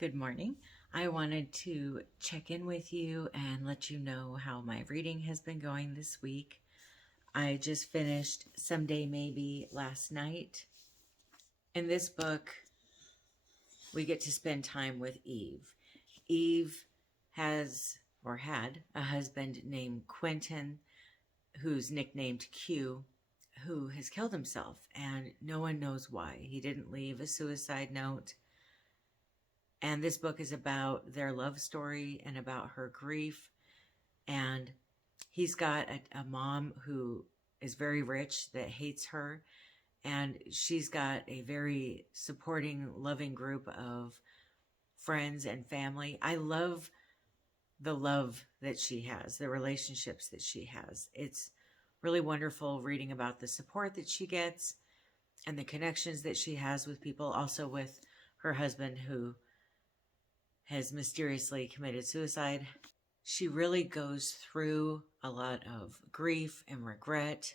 Good morning. I wanted to check in with you and let you know how my reading has been going this week. I just finished Someday Maybe last night. In this book, we get to spend time with Eve. Eve has or had a husband named Quentin, who's nicknamed Q, who has killed himself, and no one knows why. He didn't leave a suicide note. And this book is about their love story and about her grief. And he's got a mom who is very rich that hates her. And she's got a very supporting, loving group of friends and family. I love the love that she has, the relationships that she has. It's really wonderful reading about the support that she gets and the connections that she has with people, also with her husband who has mysteriously committed suicide. She really goes through a lot of grief and regret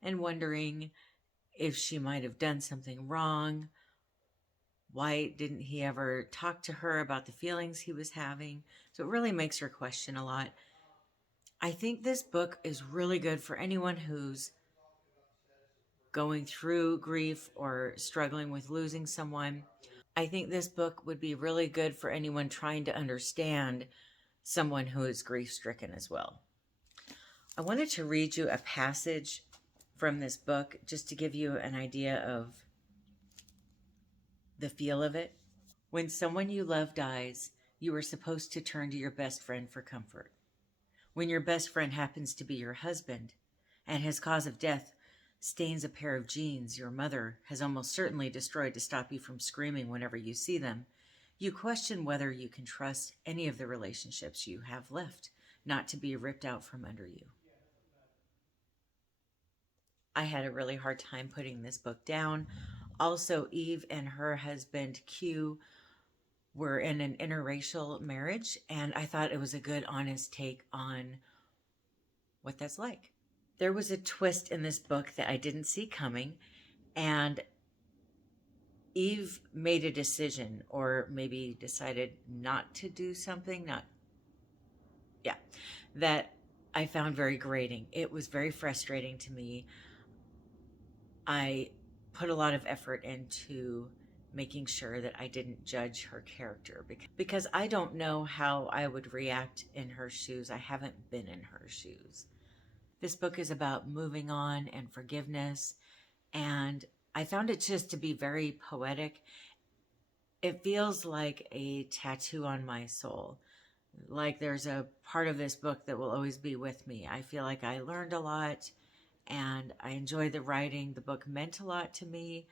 and wondering if she might have done something wrong. Why didn't he ever talk to her about the feelings he was having? So it really makes her question a lot. I think this book is really good for anyone who's going through grief or struggling with losing someone. I think this book would be really good for anyone trying to understand someone who is grief-stricken as well. I wanted to read you a passage from this book just to give you an idea of the feel of it. When someone you love dies, you are supposed to turn to your best friend for comfort. When your best friend happens to be your husband, and his cause of death stains a pair of jeans your mother has almost certainly destroyed to stop you from screaming whenever you see them, you question whether you can trust any of the relationships you have left not to be ripped out from under you. I had a really hard time putting this book down. Also, Eve and her husband Q were in an interracial marriage, and I thought it was a good, honest take on what that's like. There was a twist in this book that I didn't see coming, and Eve made a decision, or maybe decided not to do something, that I found very grating. It was very frustrating to me. I put a lot of effort into making sure that I didn't judge her character because I don't know how I would react in her shoes. I haven't been in her shoes. This book is about moving on and forgiveness, and I found it just to be very poetic. It feels like a tattoo on my soul. Like there's a part of this book that will always be with me. I feel like I learned a lot and I enjoyed the writing. The book meant a lot to me.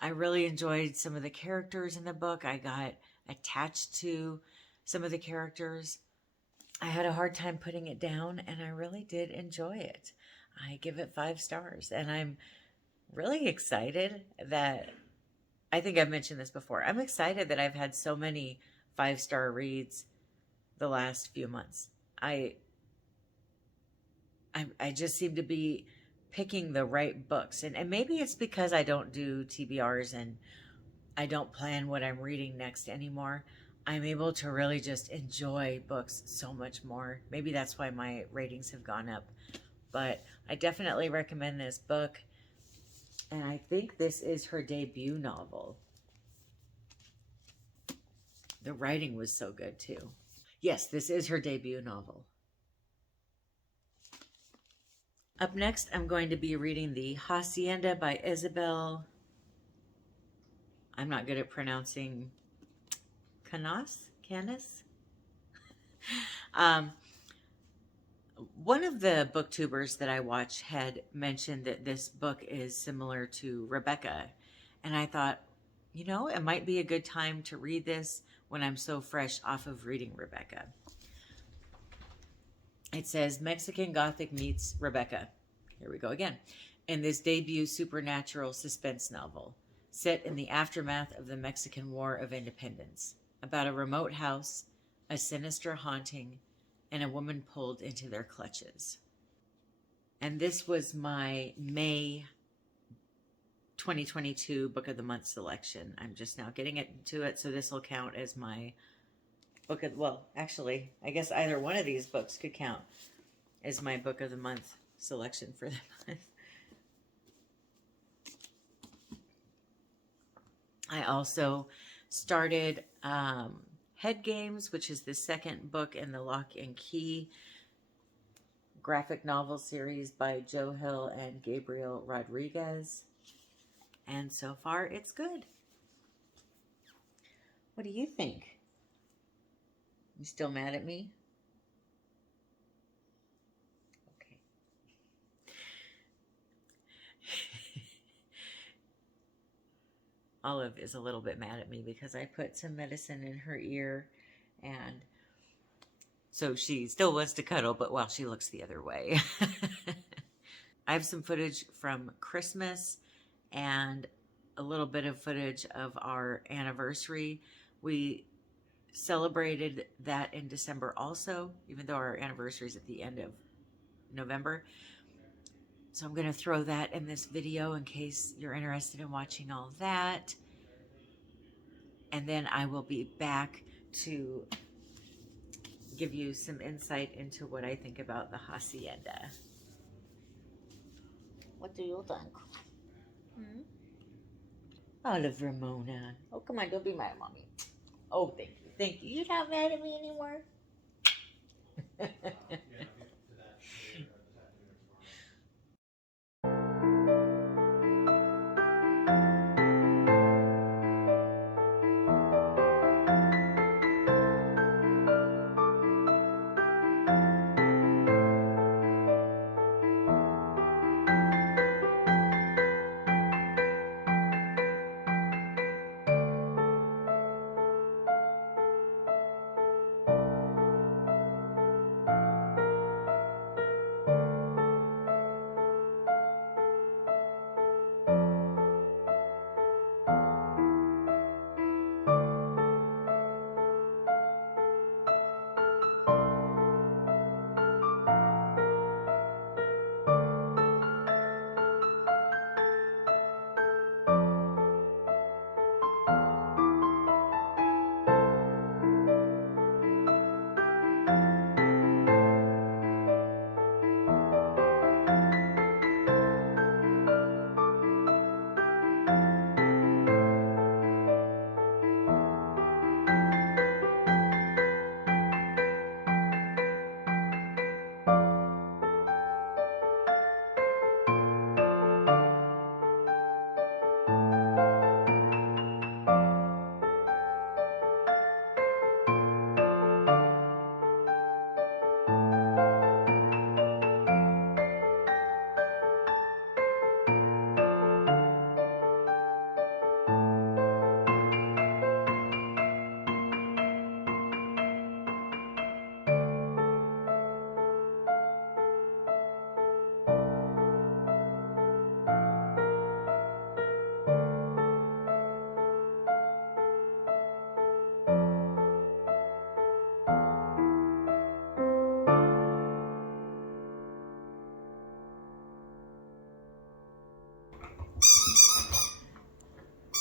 I really enjoyed some of the characters in the book. I got attached to some of the characters. I had a hard time putting it down, and I really did enjoy it. I give it 5 stars, and I'm really excited that, I think I've mentioned this before, I'm excited that I've had so many 5-star reads the last few months. I just seem to be picking the right books, and maybe it's because I don't do TBRs and I don't plan what I'm reading next anymore. I'm able to really just enjoy books so much more. Maybe that's why my ratings have gone up. But I definitely recommend this book. And I think this is her debut novel. The writing was so good too. Yes, this is her debut novel. Up next, I'm going to be reading the Hacienda by Isabel. I'm not good at pronouncing Canas? One of the booktubers that I watch had mentioned that this book is similar to Rebecca. And I thought, you know, it might be a good time to read this when I'm so fresh off of reading Rebecca. It says Mexican Gothic meets Rebecca. Here we go again. In this debut supernatural suspense novel, set in the aftermath of the Mexican War of Independence, about a remote house, a sinister haunting, and a woman pulled into their clutches. And this was my May 2022 Book of the Month selection. I'm just now getting into it, so this will count as my book of, well, actually, I guess either one of these books could count as my Book of the Month selection for the month. I also started Head Games, which is the second book in the Lock and Key graphic novel series by Joe Hill and Gabriel Rodriguez. And so far, it's good. What do you think? You still mad at me? Okay. Olive is a little bit mad at me because I put some medicine in her ear, and so she still wants to cuddle, but while she looks the other way. I have some footage from Christmas and a little bit of footage of our anniversary. We celebrated that in December also, even though our anniversary is at the end of November. So I'm going to throw that in this video in case you're interested in watching all that. And then I will be back to give you some insight into what I think about the Hacienda. What do you think? Olive Ramona. Oh, come on, don't be mad at mommy. Oh, thank you. Thank you. You're not mad at me anymore?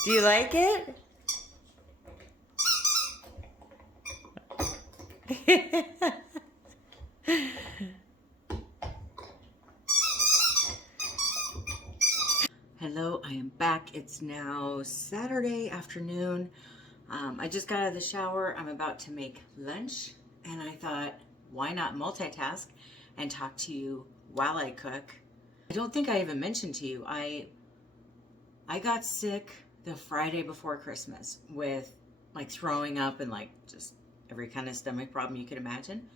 Do you like it? Hello, I am back. It's now Saturday afternoon. I just got out of the shower. I'm about to make lunch, and I thought, why not multitask and talk to you while I cook? I don't think I even mentioned to you, I got sick the Friday before Christmas with like throwing up and like just every kind of stomach problem you could imagine.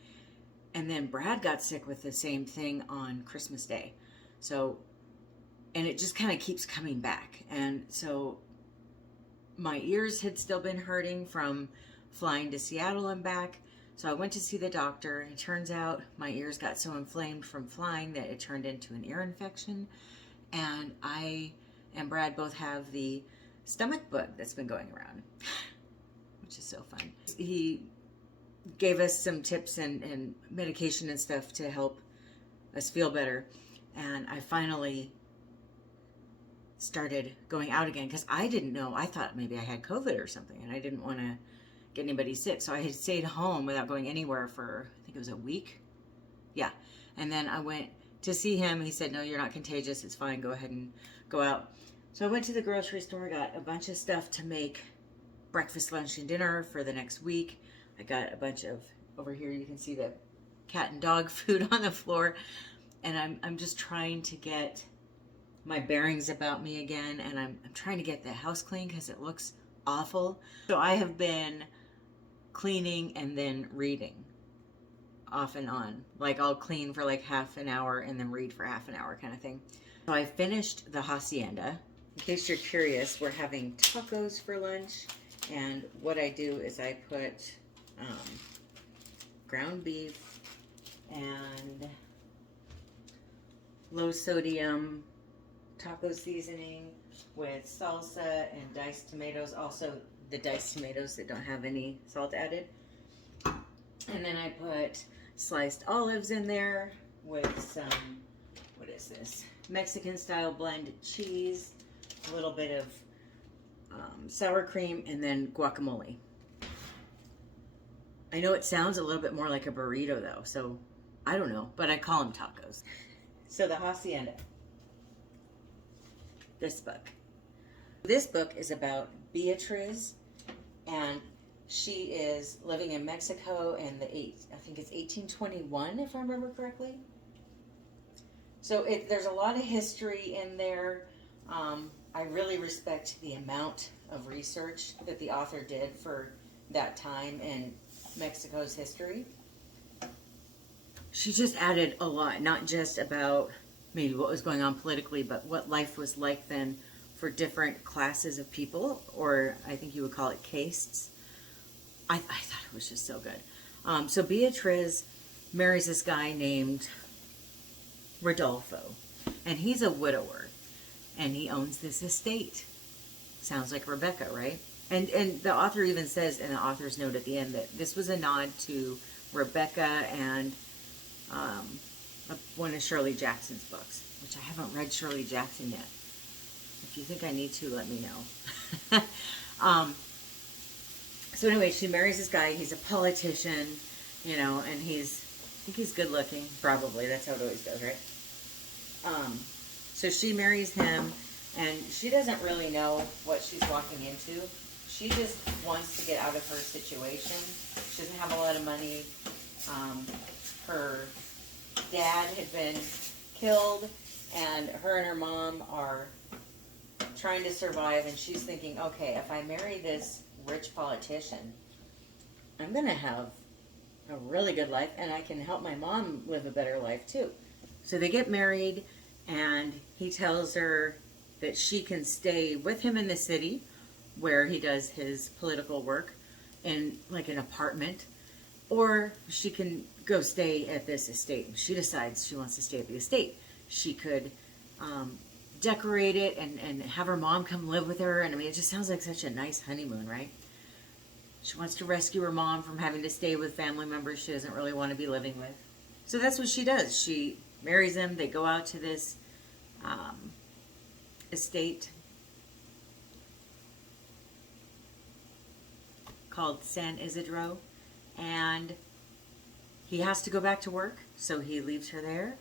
And then Brad got sick with the same thing on Christmas Day. So, and it just kind of keeps coming back. And so my ears had still been hurting from flying to Seattle and back. So I went to see the doctor. It turns out my ears got so inflamed from flying that it turned into an ear infection. And I and Brad both have the stomach bug that's been going around, which is so fun. He gave us some tips and medication and stuff to help us feel better. And I finally started going out again, because I didn't know. I thought maybe I had COVID or something, and I didn't want to get anybody sick. So I had stayed home without going anywhere for, I think it was a week. Yeah. And then I went to see him. He said, no, you're not contagious. It's fine. Go ahead and go out. So I went to the grocery store, got a bunch of stuff to make breakfast, lunch, and dinner for the next week. I got a bunch of, over here you can see the cat and dog food on the floor. And I'm just trying to get my bearings about me again. And I'm trying to get the house clean because it looks awful. So I have been cleaning and then reading off and on. Like I'll clean for like half an hour and then read for half an hour kind of thing. So I finished the Hacienda. In case you're curious, we're having tacos for lunch. And what I do is I put ground beef and low sodium taco seasoning with salsa and diced tomatoes. Also the diced tomatoes that don't have any salt added. And then I put sliced olives in there with some, what is this? Mexican style blended cheese, a little bit of sour cream, and then guacamole. I know it sounds a little bit more like a burrito though, so I don't know, but I call them tacos. So the Hacienda, this book. This book is about Beatriz, and she is living in Mexico in the I think it's 1821, if I remember correctly. So there's a lot of history in there. I really respect the amount of research that the author did for that time in Mexico's history. She just added a lot, not just about maybe what was going on politically, but what life was like then for different classes of people, or I think you would call it castes. I thought it was just so good. So Beatriz marries this guy named Rodolfo, and he's a widower, and he owns this estate. Sounds like Rebecca, right? And the author even says in the author's note at the end that this was a nod to Rebecca and one of Shirley Jackson's books, which I haven't read Shirley Jackson yet. If you think I need to, let me know. So anyway, she marries this guy. He's a politician, you know, and I think he's good looking. Probably. That's how it always goes, right? So she marries him, and she doesn't really know what she's walking into. She just wants to get out of her situation. She doesn't have a lot of money. Her dad had been killed, and her mom are trying to survive, and she's thinking, okay, if I marry this rich politician, I'm going to have a really good life, and I can help my mom live a better life too. So they get married, and he tells her that she can stay with him in the city where he does his political work in like an apartment, or she can go stay at this estate. She decides she wants to stay at the estate. She could decorate it and have her mom come live with her. And I mean, it just sounds like such a nice honeymoon, right? She wants to rescue her mom from having to stay with family members she doesn't really want to be living with. So that's what she does. She marries him. They go out to this estate called San Isidro, and he has to go back to work, so he leaves her there.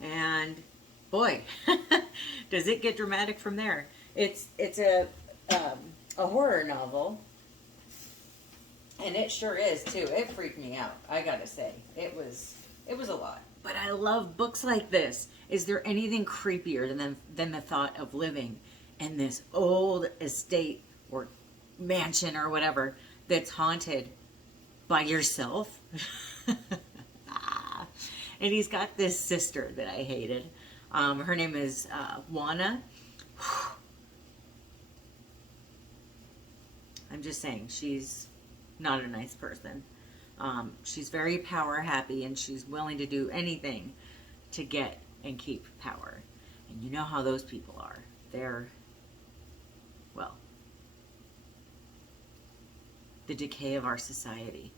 And boy, does it get dramatic from there. It's a horror novel, and it sure is too. It freaked me out, I gotta say. It was a lot. But I love books like this. Is there anything creepier than the thought of living in this old estate or mansion or whatever that's haunted by yourself? And he's got this sister that I hated. Her name is Juana. I'm just saying, she's not a nice person. She's very power happy, and she's willing to do anything to get and keep power. And you know how those people are. They're, well, the decay of our society.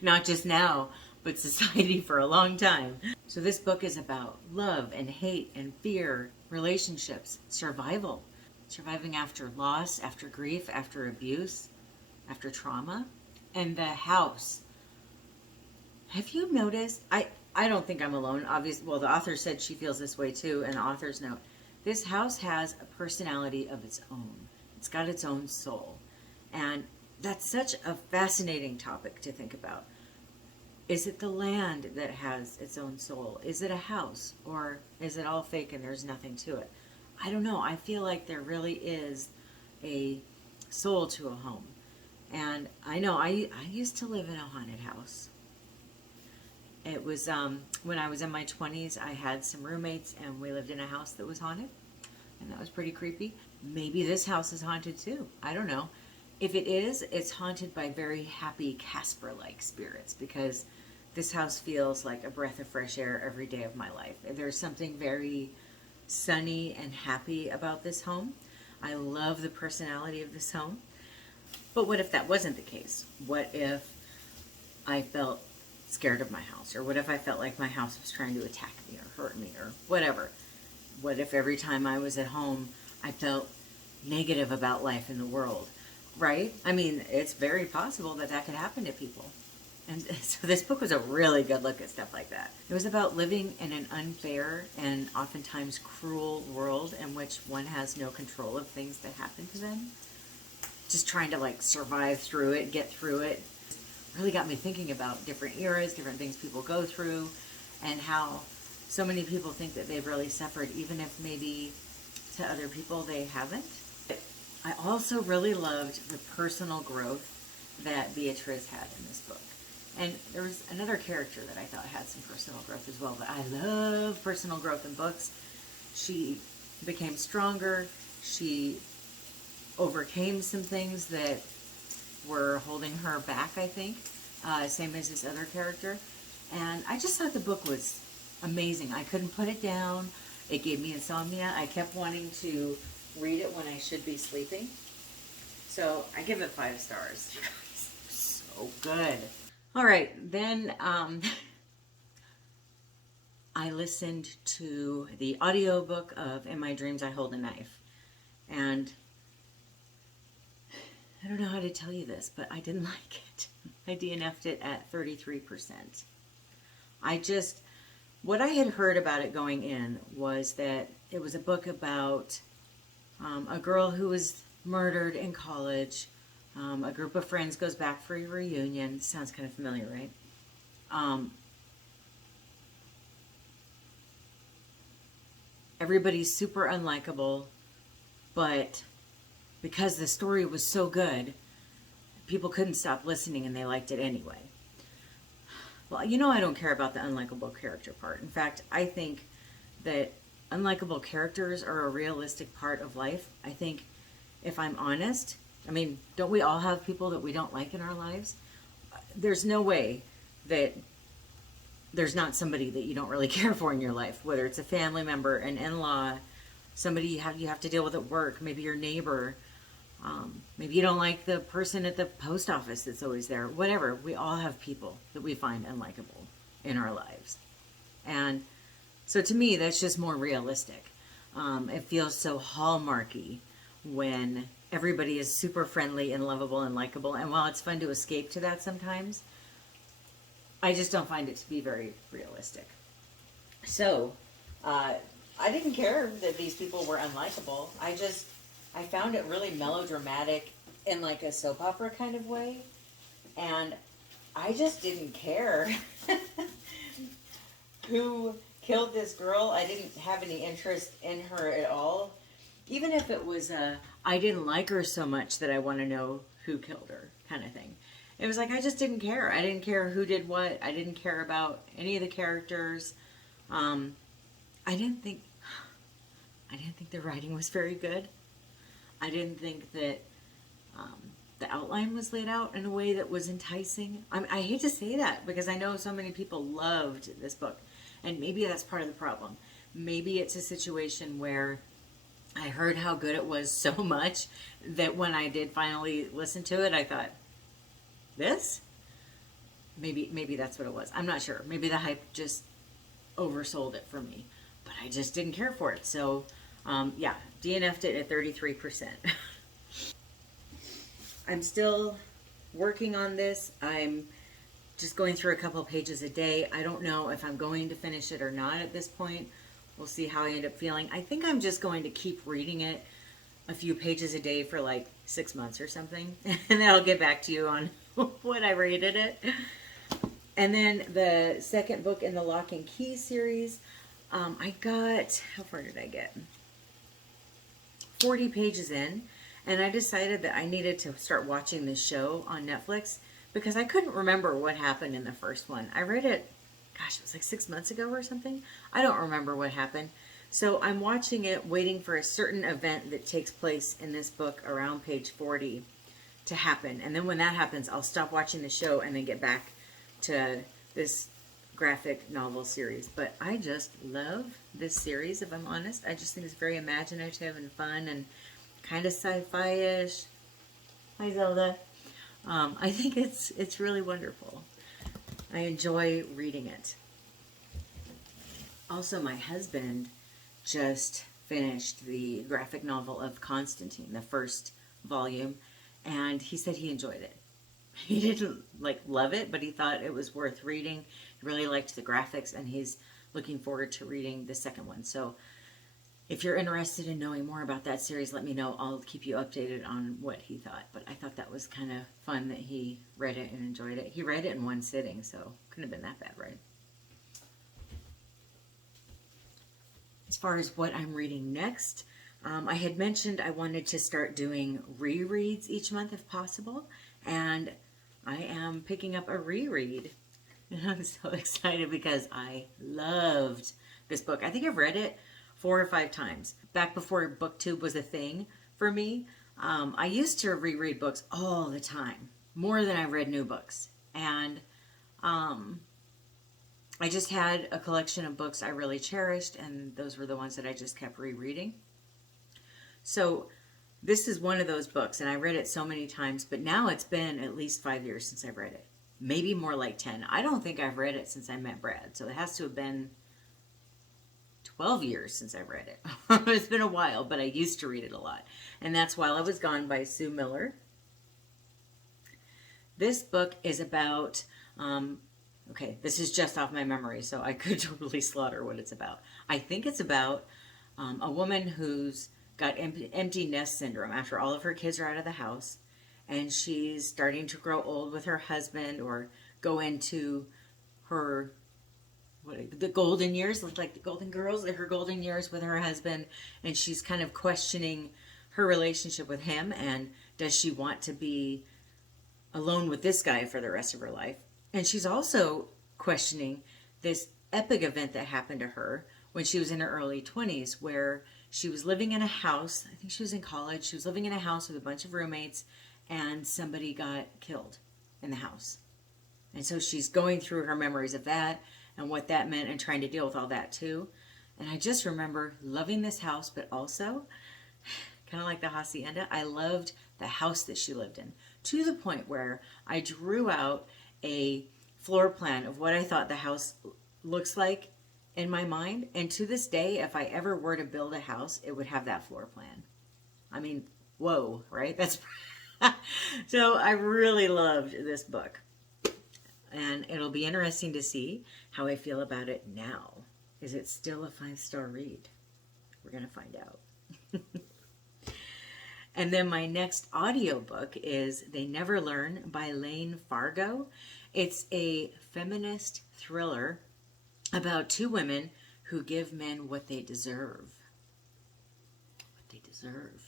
Not just now, but society for a long time. So this book is about love and hate and fear, relationships, survival, surviving after loss, after grief, after abuse, after trauma. And the house. Have you noticed? I don't think I'm alone. Obviously, well, the author said she feels this way too, and the author's note. This house has a personality of its own. It's got its own soul. And that's such a fascinating topic to think about. Is it the land that has its own soul? Is it a house? Or is it all fake and there's nothing to it? I don't know. I feel like there really is a soul to a home. And I know I used to live in a haunted house. It was when I was in my 20s, I had some roommates and we lived in a house that was haunted. And that was pretty creepy. Maybe this house is haunted too. I don't know. If it is, it's haunted by very happy Casper-like spirits, because this house feels like a breath of fresh air every day of my life. There's something very sunny and happy about this home. I love the personality of this home. But what if that wasn't the case? What if I felt scared of my house? Or what if I felt like my house was trying to attack me or hurt me or whatever? What if every time I was at home, I felt negative about life in the world? Right? I mean, it's very possible that that could happen to people. And so this book was a really good look at stuff like that. It was about living in an unfair and oftentimes cruel world in which one has no control of things that happen to them. Just trying to like survive through it, get through it. Really got me thinking about different eras, different things people go through, and how so many people think that they've really suffered, even if maybe to other people they haven't. I also really loved the personal growth that Beatriz had in this book. And there was another character that I thought had some personal growth as well, but I love personal growth in books. She became stronger. She overcame some things that were holding her back, I think, same as this other character. And I just thought the book was amazing. I couldn't put it down. It gave me insomnia. I kept wanting to read it when I should be sleeping. So I give it 5 stars. So good. All right, then I listened to the audiobook of In My Dreams I Hold a Knife. And I don't know how to tell you this, but I didn't like it. I DNF'd it at 33%. What I had heard about it going in was that it was a book about a girl who was murdered in college. A group of friends goes back for a reunion. Sounds kind of familiar, right? Everybody's super unlikable, but because the story was so good, people couldn't stop listening and they liked it anyway. Well, you know I don't care about the unlikable character part. In fact, I think that unlikable characters are a realistic part of life. I think, if I'm honest, I mean, don't we all have people that we don't like in our lives? There's no way that there's not somebody that you don't really care for in your life, whether it's a family member, an in-law, somebody you have to deal with at work, maybe your neighbor, maybe you don't like the person at the post office that's always there, whatever. We all have people that we find unlikable in our lives. And so to me, that's just more realistic. It feels so hallmarky when everybody is super friendly and lovable and likable. And while it's fun to escape to that sometimes, I just don't find it to be very realistic. So I didn't care that these people were unlikable. I found it really melodramatic in like a soap opera kind of way. And I just didn't care who killed this girl. I didn't have any interest in her at all. Even if it was I didn't like her so much that I want to know who killed her kind of thing. It was like I just didn't care. I didn't care who did what. I didn't care about any of the characters. I didn't think the writing was very good. I didn't think that the outline was laid out in a way that was enticing. I hate to say that because I know so many people loved this book, and maybe that's part of the problem. Maybe it's a situation where I heard how good it was so much that when I did finally listen to it, I thought, this? Maybe that's what it was. I'm not sure. Maybe the hype just oversold it for me, but I just didn't care for it. So, yeah, DNF'd it at 33%. I'm still working on this. I'm just going through a couple pages a day. I don't know if I'm going to finish it or not at this point. We'll see how I end up feeling. I think I'm just going to keep reading it a few pages a day for like 6 months or something. And then I'll get back to you on what I rated it. And then the second book in the Lock and Key series, I got, how far did I get? 40 pages in. And I decided that I needed to start watching this show on Netflix because I couldn't remember what happened in the first one. I read it, gosh, it was like 6 months ago or something. I don't remember what happened. So I'm watching it, waiting for a certain event that takes place in this book around page 40 to happen. And then when that happens, I'll stop watching the show and then get back to this graphic novel series. But I just love this series, if I'm honest. I just think it's very imaginative and fun and kind of sci-fi-ish. Hi, Zelda. I think it's really wonderful. I enjoy reading it. Also, my husband just finished the graphic novel of Constantine, the first volume, and he said he enjoyed it. He didn't like love it, but he thought it was worth reading. He really liked the graphics, and he's looking forward to reading the second one. So if you're interested in knowing more about that series, let me know. I'll keep you updated on what he thought. But I thought that was kind of fun that he read it and enjoyed it. He read it in one sitting, so couldn't have been that bad, right? As far as what I'm reading next, I had mentioned I wanted to start doing rereads each month if possible. And I am picking up a reread. And I'm so excited because I loved this book. I think I've read it 4 or 5 times. Back before BookTube was a thing for me, I used to reread books all the time, more than I read new books. And I just had a collection of books I really cherished, and those were the ones that I just kept rereading. So this is one of those books, and I read it so many times, but now it's been at least 5 years since I read it. Maybe more like 10. I don't think I've read it since I met Brad, so it has to have been 12 years since I read it. It's been a while, but I used to read it a lot. And that's While I Was Gone by Sue Miller. This book is about, okay, this is just off my memory, so I could totally slaughter what it's about. I think it's about a woman who's got empty nest syndrome after all of her kids are out of the house, and she's starting to grow old with her husband or go into her the golden years, like the Golden Girls, her golden years with her husband, and she's kind of questioning her relationship with him, and does she want to be alone with this guy for the rest of her life? And she's also questioning this epic event that happened to her when she was in her early 20s, where she was living in a house. I think she was in college. She was living in a house with a bunch of roommates, and somebody got killed in the house. And so she's going through her memories of that and what that meant and trying to deal with all that too. And I just remember loving this house, but also kind of like the Hacienda, I loved the house that she lived in, to the point where I drew out a floor plan of what I thought the house looks like in my mind. And to this day, if I ever were to build a house, it would have that floor plan. I mean, whoa, right? That's so I really loved this book. And it'll be interesting to see how I feel about it now. Is it still a 5-star read? We're going to find out. And then my next audiobook is They Never Learn by Lane Fargo. It's a feminist thriller about 2 women who give men what they deserve. What they deserve.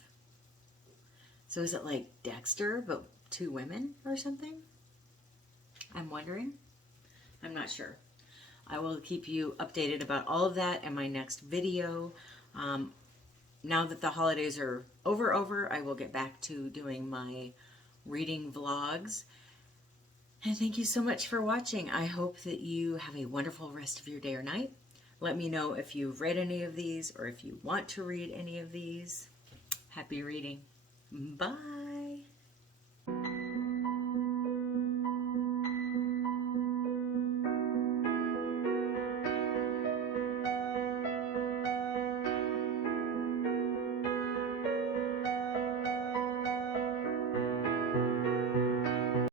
So is it like Dexter, but 2 women or something? I'm wondering. I'm not sure. I will keep you updated about all of that in my next video. Now that the holidays are over, I will get back to doing my reading vlogs. And thank you so much for watching. I hope that you have a wonderful rest of your day or night. Let me know if you've read any of these or if you want to read any of these. Happy reading. Bye.